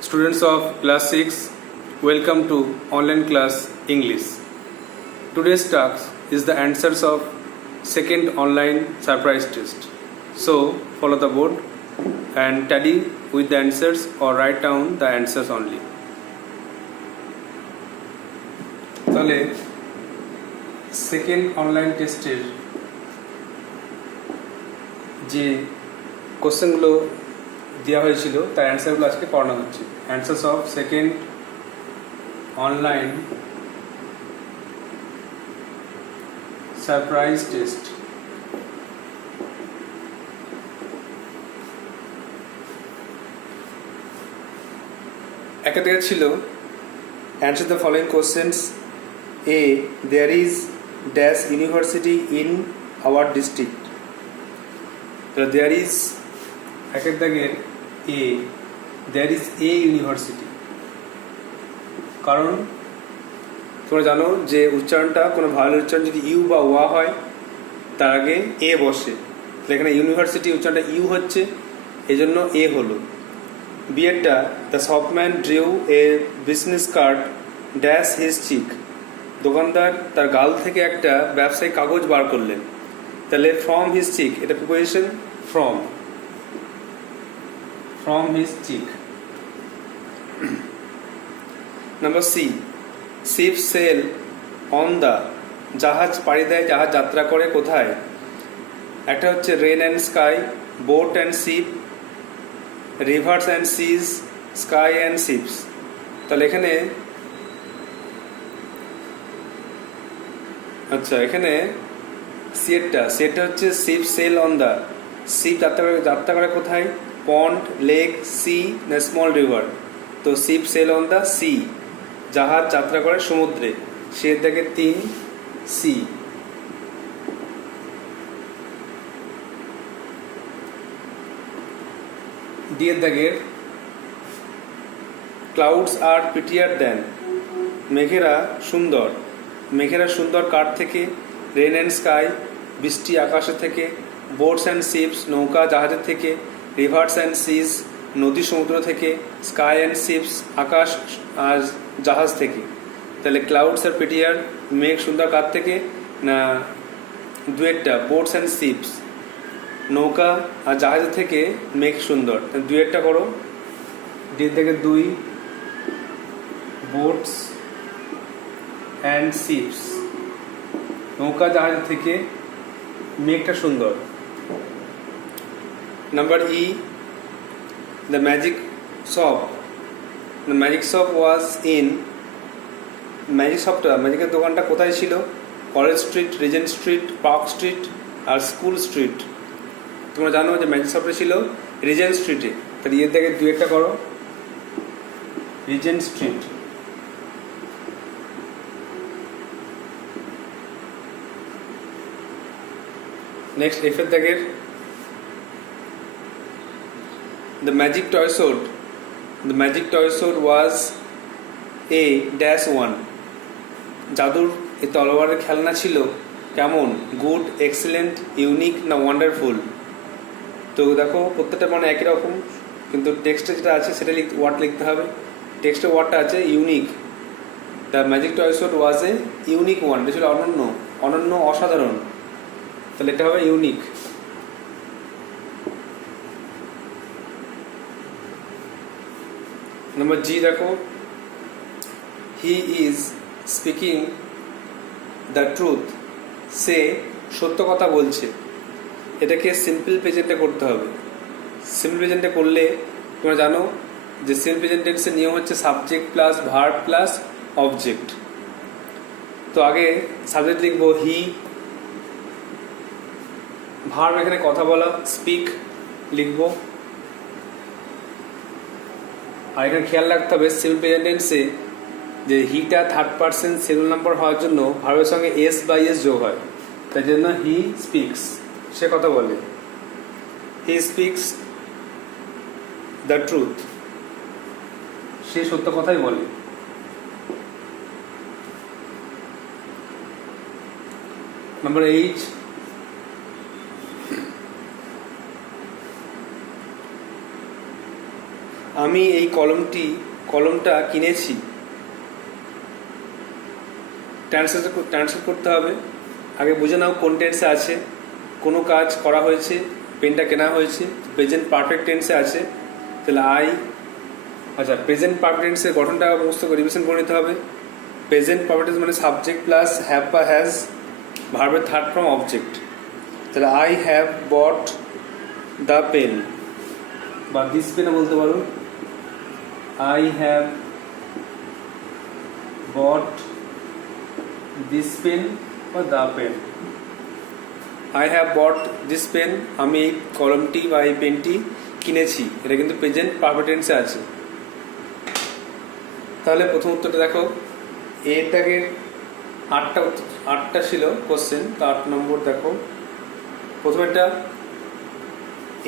Students of class 6, welcome to online class English. Today's task is the answers of second online surprise test. So follow the board and tally with the answers or write down the answers only. তাহলে second online টেস্টের যে কোশ্চেনগুলো দেওয়া হয়েছিল তার অ্যান্সারগুলো আজকে পড়ানো হচ্ছে। Answers of second online surprise test. একটা দেখা ছিল answer the following questions. A. There is dash university in our district. So there is একের দাগের A. There is a university. কারণ তোমরা জানো যে উচ্চারণটা কোনো ভালো উচ্চারণ যদি ইউ বা ওয়া হয় তার আগে এ বসে, তাহলে এখানে ইউনিভার্সিটি উচ্চারণটা ইউ হচ্ছে, এজন্য এ হলো। বিয়েরটা the shopman drew a business card dash his cheek. দোকানদার তার গাল থেকে একটা ব্যবসায়িক কাগজ বার করলেন, তাহলে ফ্রম হিজ চিক এটা preposition from his cheek. Number C, ship sail on the, জাহাজ পাড়ি দেয়, জাহাজ যাত্রা করে কোথায়? একটা হচ্ছে rain and sky, boat and ship, rivers and seas, sky and ships. তাহলে এখানে এখানে সেটটা হচ্ছে ship sail on the, ship যাত্রা করে কোথায়? পন্ড, লেক, সি না স্মল রিভার। তো ship sail on the sea, জাহাজ যাত্রা করে সমুদ্রে, সে থেকে 3 সি। ডিয়ের দাগের ক্লাউডস আর প্রিটিয়ার দেন, মেঘেরা সুন্দর। মেঘেরা সুন্দর কার থেকে? রেন অ্যান্ড স্কাই, বৃষ্টি আকাশের থেকে, বোটস অ্যান্ড শিপস, নৌকা জাহাজের থেকে, রিভার্স অ্যান্ড সিজ, নদী সমুদ্র থেকে, স্কাই অ্যান্ড শিপস, আকাশ আর জাহাজ থেকে। তাহলে ক্লাউডস আর প্রিটিয়ার, মেঘ সুন্দর কার থেকে? না দুয়েরটা বোটস অ্যান্ড শিপস, নৌকা আর জাহাজের থেকে মেঘ সুন্দর। দুয়েরটা করো। ডির থেকে 2 বোটস অ্যান্ড শিপস, নৌকা জাহাজের থেকে মেঘটা সুন্দর। Number E, the magic shop was in, ম্যাজিকের দোকানটা কোথায় ছিল? College street, Regent street, park street আর স্কুল স্ট্রিট। তোমরা জানো যে ম্যাজিক শপটা ছিল রিজেন্ট স্ট্রিটে, তাহলে ইয়ের থেকে 2 করো, রিজেন্ট স্ট্রিট। নেক্সট এফ এর দাগের the magic toy sword was a dash 1। জাদুর এই তলোয়ারের খেলনা ছিল কেমন? গুড, এক্সিলেন্ট, ইউনিক না ওয়ান্ডারফুল। তো দেখো প্রত্যেকটা মানে একই রকম, কিন্তু টেক্সটে যেটা আছে সেটা ওয়ার্ড লিখতে হবে। টেক্সটের ওয়ার্ডটা আছে unique. The magic toy sword was a unique one, এটা ছিল অনন্য, অসাধারণ, তাহলে এটা হবে ইউনিক। নাম্বার জি দেখো, he is speaking the truth, সে সত্য কথা বলছে। এটাকে সিম্পল প্রেজেন্টে করতে হবে। সিম্পল প্রেজেন্টে করলে তোমরা জানো যে সিম্পল প্রেজেন্ট টেন্সের নিয়ম হচ্ছে subject plus verb plus object. তো আগে সাবজেক্ট লিখবো হি, ভার্ব এখানে কথা বলা স্পিক লিখবো। আর এখানে খেয়াল রাখতে হবে সিম্পল প্রেজেন্ট টেন্সে যে হিটা থার্ড পারসন সিঙ্গুলার নাম্বার হওয়ার জন্য ভার্বের সঙ্গে এস বাই এস যোগ হয়, তাই জন্য হি স্পিক্স, সে কথা বলে। হি স্পিক্স দ্য ট্রুথ, সে সত্য কথাই বলে। নাম্বার 8, আমি এই কলমটা কিনেছি। ট্রান্সলেট করতে হবে। আগে বুঝে নাও কোন টেন্সে আছে, কোনো কাজ করা হয়েছে, পেনটা কেনা হয়েছে, প্রেজেন্ট পারফেক্ট টেন্সে আছে। তাহলে প্রেজেন্ট পারফেক্ট টেন্সের গঠনটা মুখস্থ করে রিভিশন করে নিতে হবে। প্রেজেন্ট পারফেক্ট টেন্স মানে সাবজেক্ট প্লাস হ্যাভ বা হ্যাজ, ভার্বের থার্ড ফর্ম অবজেক্ট। তাহলে I have bought the pen, বা দিস পেনও বলতে পারো। I have bought this pen বা the pen. I have bought this pen, আমি এই কলমটি বা এই পেনটি কিনেছি। এটা কিন্তু প্রেজেন্ট পারফেক্ট টেন্সে আছে। তাহলে প্রথম উত্তরটা দেখো, এর দাগের আটটা ছিল কোশ্চেন, তো 8 নম্বর দেখো। প্রথমেরটা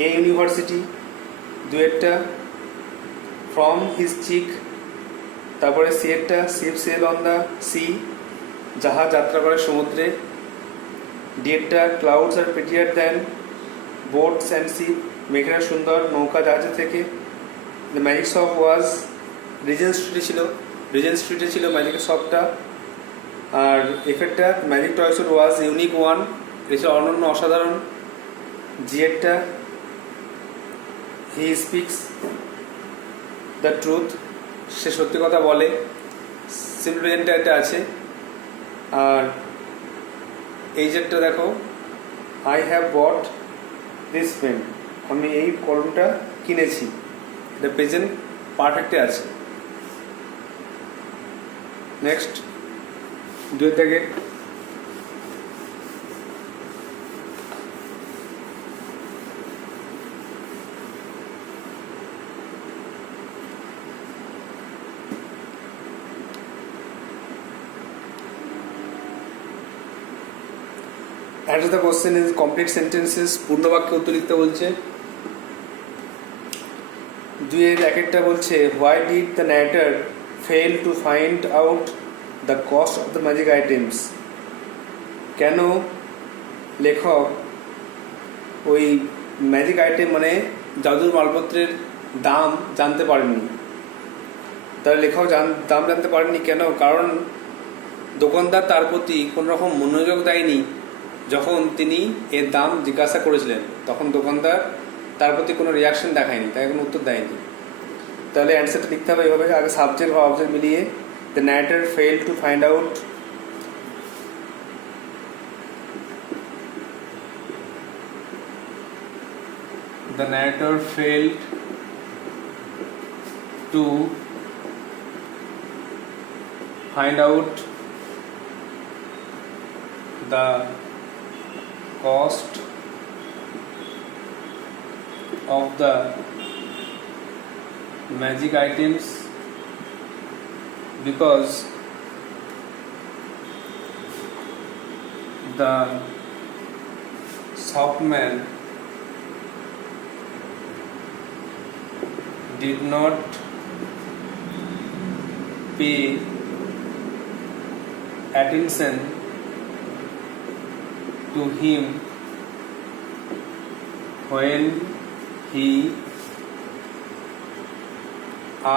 এ ইউনিভার্সিটি, দুয়েরটা ফ্রম হিজ চিক, তারপরে সিয়েরটা ship sail on the sea, জাহাজ যাত্রা করে সমুদ্রে, ডিয়েরটা ক্লাউডস আর prettier than boats and ship, মেঘেরা সুন্দর নৌকা জাহাজের থেকে। The magic shop was Regent স্ট্রিটে ছিল ম্যাজিকের শপটা। আর এফেক্টটা magic toy store was unique one, এটা অনন্য অসাধারণ। জিয়েরটা হি স্পিক্স দ্য ট্রুথ, সে সত্যি কথা বলে। সিম্পল প্রেজেন্টটা এটা আছে। আর এই যেটা দেখো, I have bought this pen, আমি এই কলমটা কিনেছি। এটা প্রেজেন্ট পারফেক্টে আছে। নেক্সট 2 থেকে answer the question in complete sentences, পূর্ণ বাক্যে উত্তর লিখতে বলছে। 2-1 বলছে why did the narrator fail to find out the cost of the magic items, কেন লেখক ওই ম্যাজিক আইটেম মানে জাদুর মালপত্রের দাম জানতে পারেননি। তার লেখক দাম জানতে পারেননি কেন? কারণ দোকানদার তার প্রতি কোনো রকম মনোযোগ দেয়নি। যখন তিনি এর দাম জিজ্ঞাসা করেছিলেন তখন দোকানদার তার প্রতি কোনো রিয়াকশন দেখায়নি, তাই কোনো উত্তর দেয়নি। তাহলে অ্যান্সারটা লিখতে হবে এইভাবে, আগে সাবজেক্ট বা অবজেক্ট মিলিয়ে। The narrator fail to find out the narrator failed to find out the cost of the magic items because the shopman did not pay attention to him when he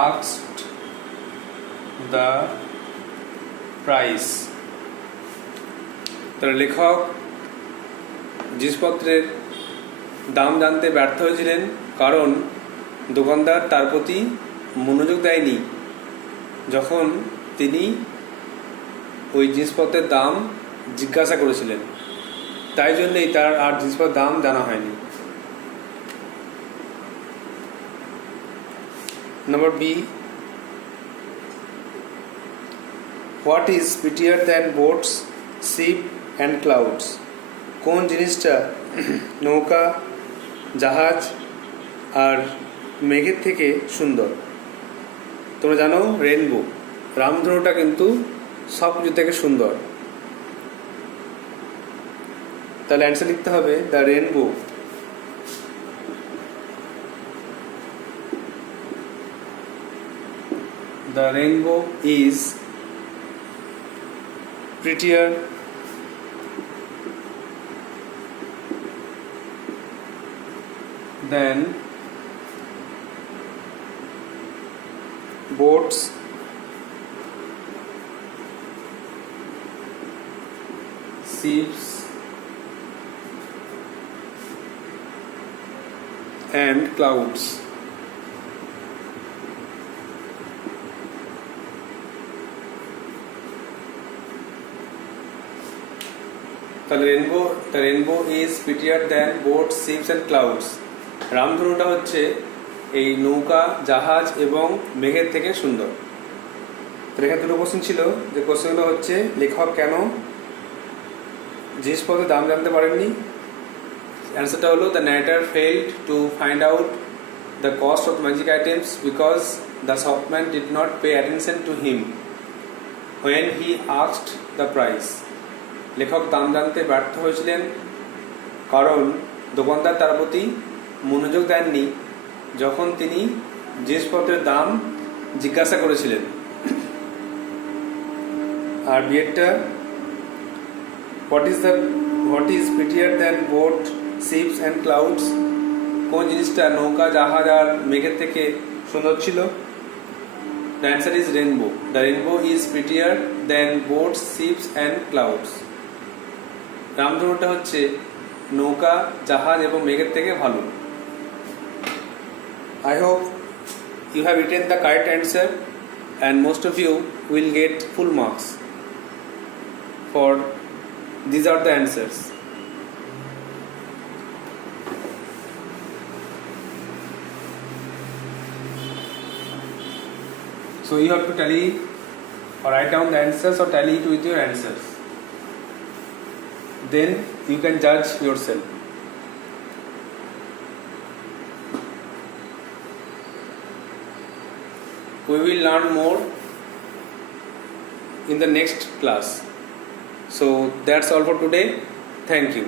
asked the price. তার লেখক জিনিসপত্রের দাম জানতে ব্যর্থ হয়েছিলেন কারণ দোকানদার তার প্রতি মনোযোগ দেয়নি যখন তিনি ওই জিনিসপত্রের দাম জিজ্ঞাসা করেছিলেন। তাই জন্যই তার আর জিনিসপত্রের দাম জানা হয়নি। Number B, what is prettier than boats, ship and clouds? কোন জিনিসটা নৌকা, জাহাজ আর মেঘের থেকে সুন্দর? তোমরা জানো রেনবো, রামধনুটা কিন্তু সব কিছু থেকে সুন্দর। তাহলে অ্যান্সার লিখতে হবে the rainbow. The rainbow is prettier than boats, ships and clouds. The rainbow is prettier than boats, ships and clouds. রামধনুটা হচ্ছে এই নৌকা, জাহাজ এবং মেঘের থেকে সুন্দর। তো এখানে দুটো কোশ্চেন ছিল, যে কোশ্চেনগুলো হচ্ছে লেখক কেন জিনিসপত্রের দাম জানতে পারেননি। অ্যান্সারটা হলো the narrator failed to find out the cost of magic items because the shopman did not pay attention to him when he asked the price. লেখক দাম জানতে ব্যর্থ হয়েছিলেন কারণ দোকানদার তার প্রতি মনোযোগ দেননি যখন তিনি জিনিসপত্রের দাম জিজ্ঞাসা করেছিলেন। আর বিয়েরটা what is prettier than boat, ships and clouds, কোন জিনিসটা নৌকা, জাহাজ আর মেঘের থেকে সুন্দর ছিল? The answer is rainbow. The rainbow is prettier than boats, ships and clouds. রামধনুটা হচ্ছে নৌকা, জাহাজ এবং মেঘের থেকে ভালো। I hope you have written the correct answer and most of you will get full marks for these are the answers. So you have to tally or write down the answers or tally it with your answers. Then you can judge yourself. We will learn more in the next class. So that's all for today. Thank you.